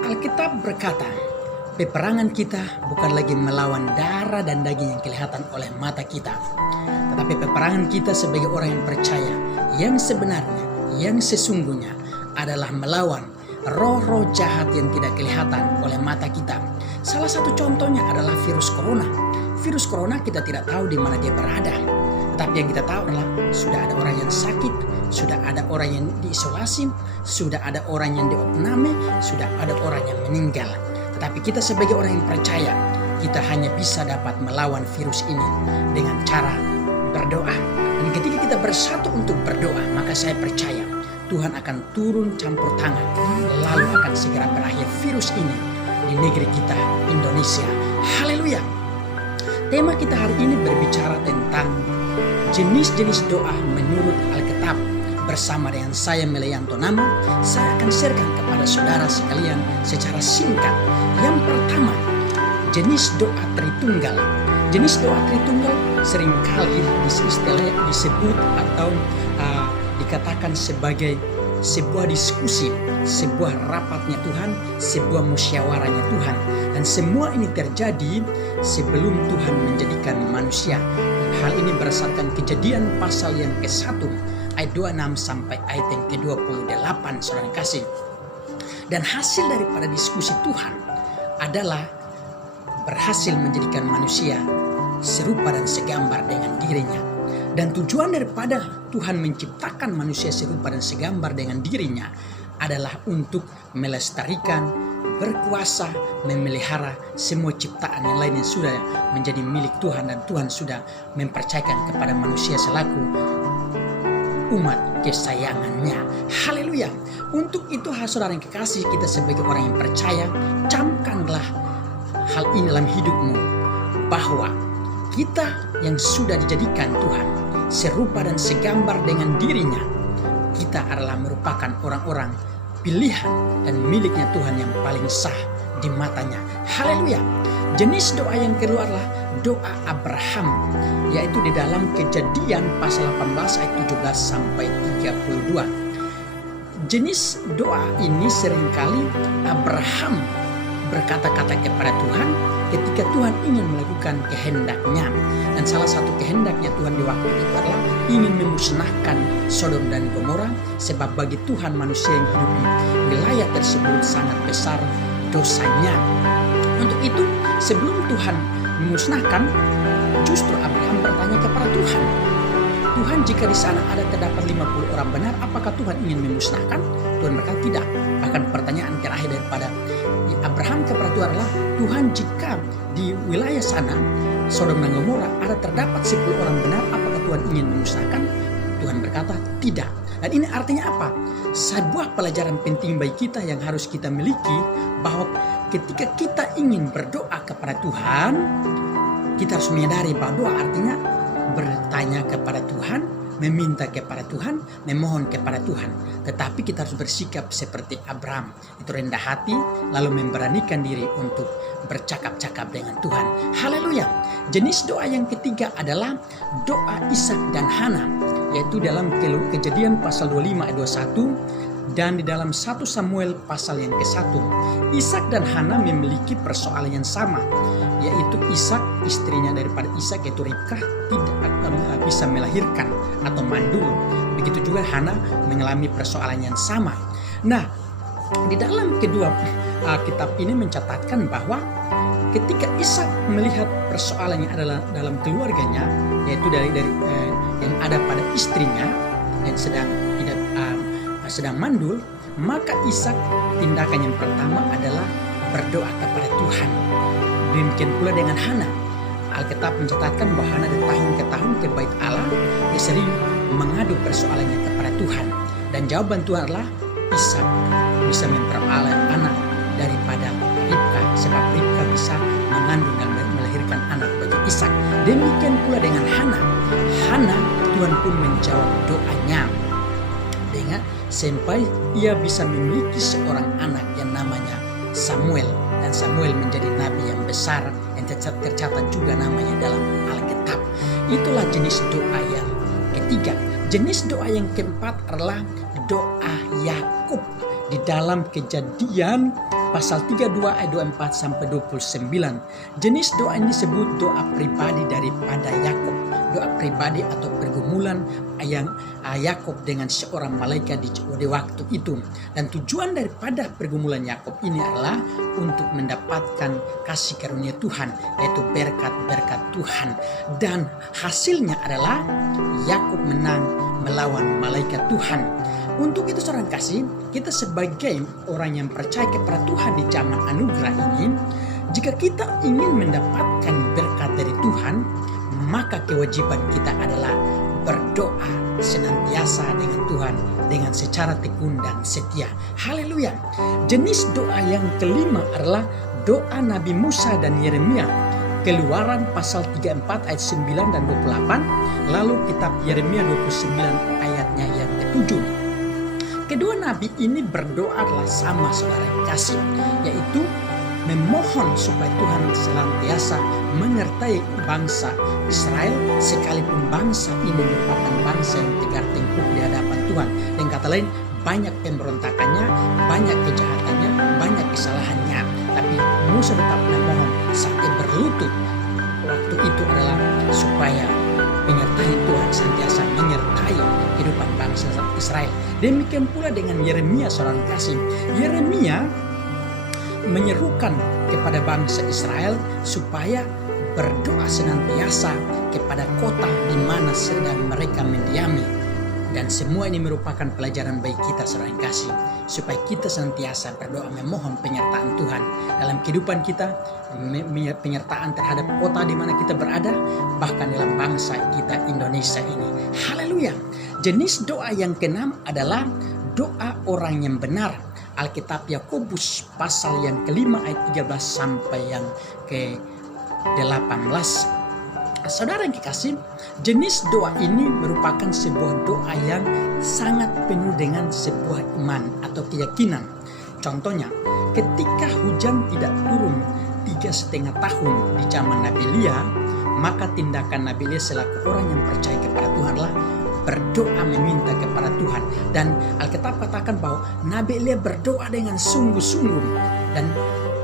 Alkitab berkata, peperangan kita bukan lagi melawan darah dan daging yang kelihatan oleh mata kita, tetapi peperangan kita sebagai orang yang percaya, yang sebenarnya, yang sesungguhnya adalah melawan roh-roh jahat yang tidak kelihatan oleh mata kita. Salah satu contohnya adalah virus corona. Virus corona kita tidak tahu di mana dia berada. Tetapi yang kita tahu adalah sudah ada orang yang sakit, sudah ada orang yang diisolasi, sudah ada orang yang diopname, sudah ada orang yang meninggal. Tetapi kita sebagai orang yang percaya, kita hanya bisa dapat melawan virus ini dengan cara berdoa. Dan ketika kita bersatu untuk berdoa, maka saya percaya Tuhan akan turun campur tangan, lalu akan segera berakhir virus ini di negeri kita, Indonesia. Haleluya. Tema kita hari ini berbicara tentang jenis-jenis doa menurut Alkitab. Bersama dengan saya Meleyanto Nama, saya akan sharekan kepada saudara sekalian secara singkat. Yang pertama, jenis doa Tritunggal. Jenis doa Tritunggal seringkali disebut atau dikatakan sebagai sebuah diskusi, sebuah rapatnya Tuhan, sebuah musyawarahnya Tuhan. Dan semua ini terjadi sebelum Tuhan menjadikan manusia. Hal ini berdasarkan Kejadian pasal yang ke-1 ayat 26 sampai ayat yang ke-28, saudara kasih. Dan hasil daripada diskusi Tuhan adalah berhasil menjadikan manusia serupa dan segambar dengan dirinya. Dan tujuan daripada Tuhan menciptakan manusia serupa dan segambar dengan dirinya adalah untuk melestarikan, berkuasa, memelihara semua ciptaan yang lain yang sudah menjadi milik Tuhan, dan Tuhan sudah mempercayakan kepada manusia selaku umat kesayangannya. Haleluya. Untuk itu saudara yang kekasih, kita sebagai orang yang percaya, camkanlah hal ini dalam hidupmu, bahwa kita yang sudah dijadikan Tuhan serupa dan segambar dengan dirinya, kita adalah merupakan orang-orang pilihan dan miliknya Tuhan yang paling sah di matanya. Haleluya. Jenis doa yang kedua adalah doa Abraham, yaitu di dalam Kejadian pasal 18 ayat 17 sampai 32. Jenis doa ini seringkali Abraham berkata-kata kepada Tuhan ketika Tuhan ingin melakukan kehendaknya. Dan salah satu kehendaknya Tuhan di waktu itu adalah ingin memusnahkan Sodom dan Gomora, sebab bagi Tuhan manusia yang hidup di wilayah tersebut sangat besar dosanya. Untuk itu sebelum Tuhan memusnahkan, justru Abraham bertanya kepada Tuhan, Tuhan, jika di sana ada terdapat 50 orang benar, apakah Tuhan ingin memusnahkan? Tuhan berkata tidak. Bahkan pertanyaan terakhir daripada Abraham kepada Tuhan adalah, Tuhan, jika di wilayah sana Sodom dan Gomora ada terdapat 10 orang benar, apakah Tuhan ingin memusnahkan? Tuhan berkata tidak. Dan ini artinya apa? Sebuah pelajaran penting bagi kita yang harus kita miliki, bahwa ketika kita ingin berdoa kepada Tuhan, kita harus menyadari bahwa doa artinya bertanya kepada Tuhan, meminta kepada Tuhan, memohon kepada Tuhan. Tetapi kita harus bersikap seperti Abraham, itu rendah hati, lalu memberanikan diri untuk bercakap-cakap dengan Tuhan. Haleluya. Jenis doa yang ketiga adalah doa Ishak dan Hana, yaitu dalam Kejadian pasal 25 ayat 21 dan di dalam 1 Samuel pasal yang ke-1. Ishak dan Hana memiliki persoalan yang sama, yaitu Ishak, istrinya daripada Ishak yaitu Ribkah, tidak akan bisa melahirkan atau mandul. Begitu juga Hana mengalami persoalan yang sama. Nah, di dalam kedua kitab ini mencatatkan bahwa ketika Ishak melihat persoalannya adalah dalam keluarganya, yaitu dari yang ada pada istrinya yang sedang mandul, maka Ishak tindakan yang pertama adalah berdoa kepada Tuhan. Demikian pula dengan Hana. Alkitab mencatatkan bahwa Hana dari tahun ke tahun ke bait Allah, dia sering mengadu persoalannya kepada Tuhan. Dan jawaban Tuhan adalah Ishak bisa memperoleh anak daripada Ribkah, sebab Ribkah bisa mengandung dan melahirkan anak bagi Ishak. Demikian pula dengan Hana. Hana, Tuhan pun menjawab doanya dengan sampai ia bisa memiliki seorang anak yang namanya Samuel, dan Samuel menjadi nabi yang besar yang tercatat juga namanya dalam Alkitab. Itulah jenis doa yang ketiga. Jenis doa yang keempat adalah doa Yakub. di dalam Kejadian pasal 32 ayat 24 sampai 29. Jenis doa ini disebut doa pribadi daripada Yakub. Doa pribadi atau pergumulan yang Yakub dengan seorang malaikat di waktu itu. Dan tujuan daripada pergumulan Yakub ini adalah untuk mendapatkan kasih karunia Tuhan, yaitu berkat-berkat Tuhan. Dan hasilnya adalah Yakub menang melawan malaikat Tuhan. Untuk itu saudara kasih, kita sebagai orang yang percaya kepada Tuhan di zaman anugerah ini, jika kita ingin mendapatkan berkat dari Tuhan, maka kewajiban kita adalah berdoa senantiasa dengan Tuhan dengan secara tekun dan setia. Haleluya. Jenis doa yang kelima adalah doa Nabi Musa dan Yeremia. Keluaran pasal 34 ayat 9 dan 28. Lalu kitab Yeremia 29 ayatnya yang ke-7. Kedua nabi ini berdoa adalah sama saudara kasih, yaitu memohon supaya Tuhan senantiasa menyertai bangsa Israel, sekalipun bangsa ini merupakan bangsa yang tegar tengkuk di hadapan Tuhan. Dengan kata lain, banyak pemberontakannya, banyak kejahatannya, banyak kesalahannya. Tapi Musa tetap memohon sampai berlutut. Waktu itu adalah supaya menyertai Tuhan senantiasa menyertai kehidupan bangsa Israel. Demikian pula dengan Yeremia saudara kasih. Yeremia menyerukan kepada bangsa Israel supaya berdoa senantiasa kepada kota di mana sedang mereka mendiami. Dan semua ini merupakan pelajaran bagi kita saudara yang kasih, supaya kita senantiasa berdoa memohon penyertaan Tuhan dalam kehidupan kita, penyertaan terhadap kota di mana kita berada, bahkan dalam bangsa kita Indonesia ini. Haleluya. Jenis doa yang keenam adalah doa orang yang benar. Alkitab Yakobus pasal yang kelima ayat 13 sampai yang ke-18. Saudara yang kekasih, jenis doa ini merupakan sebuah doa yang sangat penuh dengan sebuah iman atau keyakinan. Contohnya, ketika hujan tidak turun 3,5 tahun di zaman Nabi Elia, maka tindakan Nabi Elia selaku orang yang percaya kepada Tuhanlah berdoa meminta kepada Tuhan. Dan Alkitab katakan bahwa Nabi Elia berdoa dengan sungguh-sungguh. Dan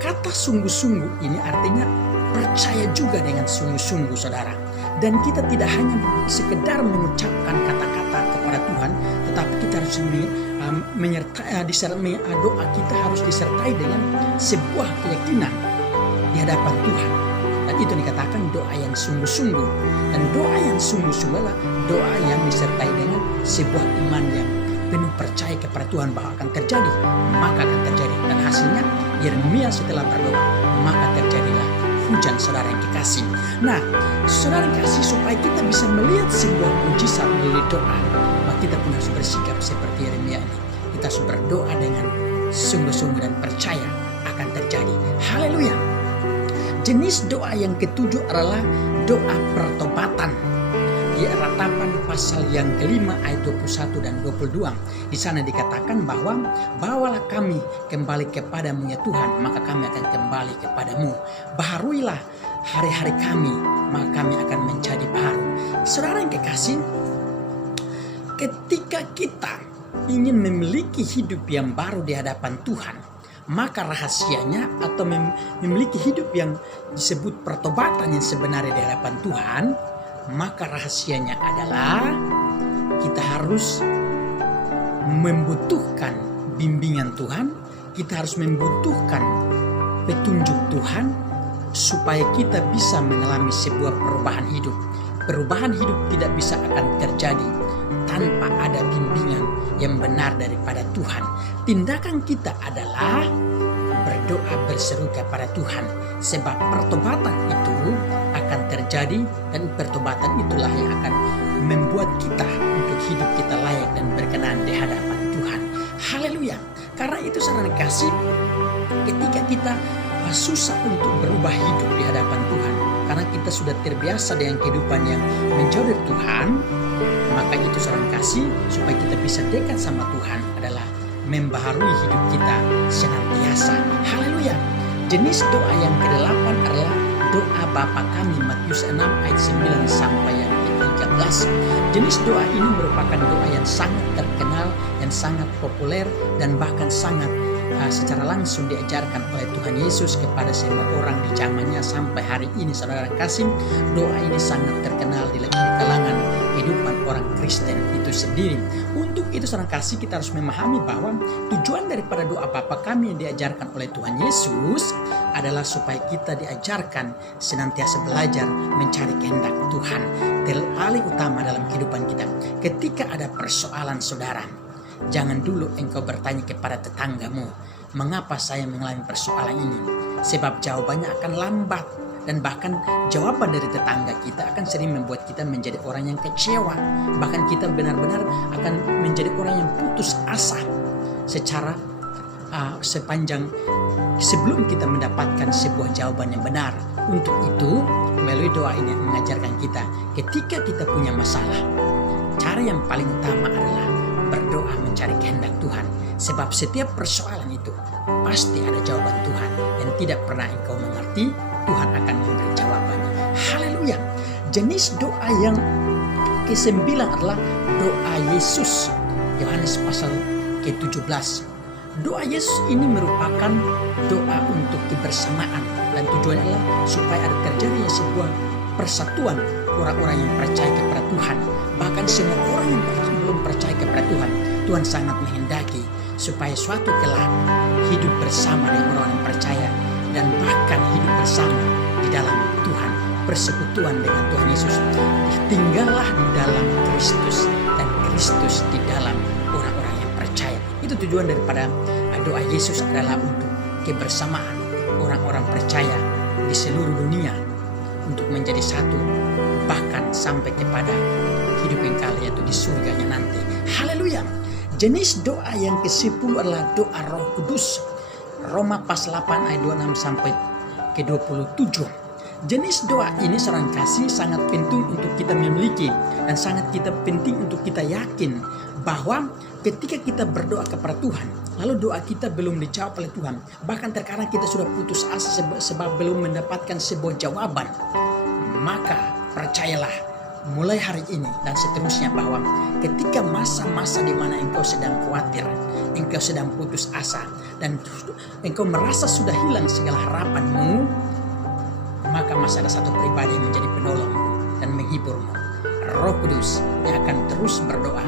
kata sungguh-sungguh ini artinya percaya juga dengan sungguh-sungguh saudara. Dan kita tidak hanya sekedar mengucapkan kata-kata kepada Tuhan, tetapi kita harus menyertai doa kita harus disertai dengan sebuah keyakinan di hadapan Tuhan. Dan itu dikatakan doa yang sungguh-sungguh. Dan doa yang sungguh-sungguh adalah doa yang disertai dengan sebuah iman yang penuh percaya kepada Tuhan bahwa akan terjadi, maka akan terjadi. Dan hasilnya Yeremia setelah berdoa, maka terjadilah hujan saudara yang kekasih. Nah, saudara yang kekasih, supaya kita bisa melihat sebuah mujizat melalui doa, maka kita pun harus bersikap seperti Yeremia ini. Kita harus berdoa dengan sungguh-sungguh dan percaya akan terjadi. Haleluya. Jenis doa yang ketujuh adalah doa pertobatan. Di Ratapan pasal yang kelima ayat 21 dan 22. Di sana dikatakan bahwa bawalah kami kembali kepadamu ya Tuhan, maka kami akan kembali kepadamu. Baharuilah hari-hari kami, maka kami akan menjadi baru. Saudara yang kekasih, ketika kita ingin memiliki hidup yang baru di hadapan Tuhan, maka rahasianya atau memiliki hidup yang disebut pertobatan yang sebenarnya di hadapan Tuhan, maka rahasianya adalah kita harus membutuhkan bimbingan Tuhan, kita harus membutuhkan petunjuk Tuhan supaya kita bisa mengalami sebuah perubahan hidup. Perubahan hidup tidak bisa akan terjadi tanpa ada bimbingan yang benar daripada Tuhan. Tindakan kita adalah berdoa berseru kepada Tuhan, sebab pertobatan itu akan terjadi, dan pertobatan itulah yang akan membuat kita untuk hidup kita layak dan berkenan di hadapan Tuhan. Haleluya. Karena itu saudara kasih, ketika kita susah untuk berubah hidup di hadapan Tuhan, karena kita sudah terbiasa dengan kehidupan yang menjauh dari Tuhan, maka itu saudara kasih, supaya kita bisa dekat sama Tuhan adalah membaharui hidup kita senantiasa. Haleluya. Jenis doa yang ke-8 adalah doa Bapa kami, Matius 6 ayat 9 sampai yang ke-13. Jenis doa ini merupakan doa yang sangat terkenal dan yang sangat populer dan bahkan sangat secara langsung diajarkan oleh Tuhan Yesus kepada semua orang di zamannya sampai hari ini. Saudara kasih, doa ini sangat terkenal di kalangan kehidupan orang Kristen itu sendiri. Untuk itu saudara kasih, kita harus memahami bahwa tujuan daripada doa Bapa kami yang diajarkan oleh Tuhan Yesus adalah supaya kita diajarkan senantiasa belajar mencari kehendak Tuhan terpaling utama dalam kehidupan kita. Ketika ada persoalan saudara, jangan dulu engkau bertanya kepada tetanggamu, mengapa saya mengalami persoalan ini? Sebab jawabannya akan lambat. Dan bahkan jawaban dari tetangga kita akan sering membuat kita menjadi orang yang kecewa. Bahkan kita benar-benar akan menjadi orang yang putus asa secara sepanjang sebelum kita mendapatkan sebuah jawaban yang benar. Untuk itu, melalui doa ini mengajarkan kita ketika kita punya masalah, cara yang paling utama adalah berdoa mencari kehendak Tuhan. Sebab setiap persoalan itu pasti ada jawaban Tuhan yang tidak pernah engkau mengerti. Tuhan akan memberi jawabannya. Haleluya. Jenis doa yang ke-9 adalah doa Yesus. Yohanes pasal ke-17. Doa Yesus ini merupakan doa untuk kebersamaan. Dan tujuannya adalah supaya ada terjadi sebuah persatuan orang-orang yang percaya kepada Tuhan. Bahkan semua orang yang belum percaya kepada Tuhan, Tuhan sangat menghendaki supaya suatu kelak hidup bersama dengan orang yang percaya, dan bahkan hidup bersama di dalam Tuhan, persekutuan dengan Tuhan Yesus. Tinggallah di dalam Kristus dan Kristus di dalam orang-orang yang percaya. Itu tujuan daripada doa Yesus adalah untuk kebersamaan orang-orang percaya di seluruh dunia untuk menjadi satu, bahkan sampai kepada hidup yang kekal, yaitu di surganya nanti. Haleluya. Jenis doa yang ke-10 adalah doa Roh Kudus. Roma pasal 8 ayat 26 sampai ke-27. Jenis doa ini saudara kasih sangat penting untuk kita memiliki, dan sangat penting untuk kita yakin bahwa ketika kita berdoa kepada Tuhan, lalu doa kita belum dijawab oleh Tuhan, bahkan terkadang kita sudah putus asa sebab belum mendapatkan sebuah jawaban, maka percayalah mulai hari ini dan seterusnya bahwa ketika masa-masa di mana engkau sedang khawatir, engkau sedang putus asa, dan engkau merasa sudah hilang segala harapanmu, maka masih ada satu pribadi yang menjadi penolongmu dan menghiburmu. Roh Kudus yang akan terus berdoa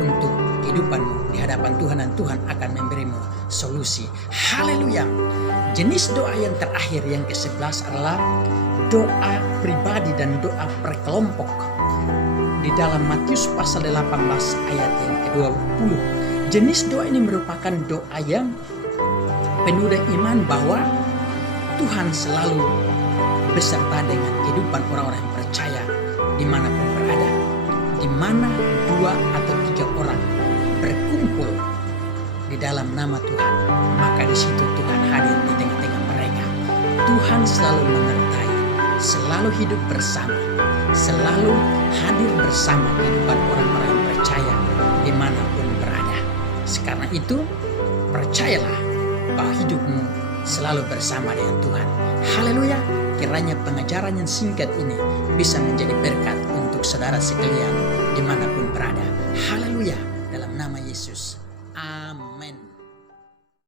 untuk kehidupanmu di hadapan Tuhan, dan Tuhan akan memberimu solusi. Haleluya. Jenis doa yang terakhir yang ke-11 adalah doa pribadi dan doa perkelompok. Di dalam Matius pasal 18 ayat yang ke-20. Jenis doa ini merupakan doa yang penuh dengan iman bahwa Tuhan selalu beserta dengan kehidupan orang-orang yang percaya dimanapun berada. Di mana 2 atau 3 orang berkumpul di dalam nama Tuhan, maka di situ Tuhan hadir di tengah-tengah mereka. Tuhan selalu menyertai, selalu hidup bersama, selalu hadir bersama kehidupan orang-orang yang percaya dimanapun berada. Karena itu, percayalah bahwa hidupmu selalu bersama dengan Tuhan. Haleluya. Kiranya pengajaran yang singkat ini bisa menjadi berkat untuk saudara sekalian dimanapun berada. Haleluya.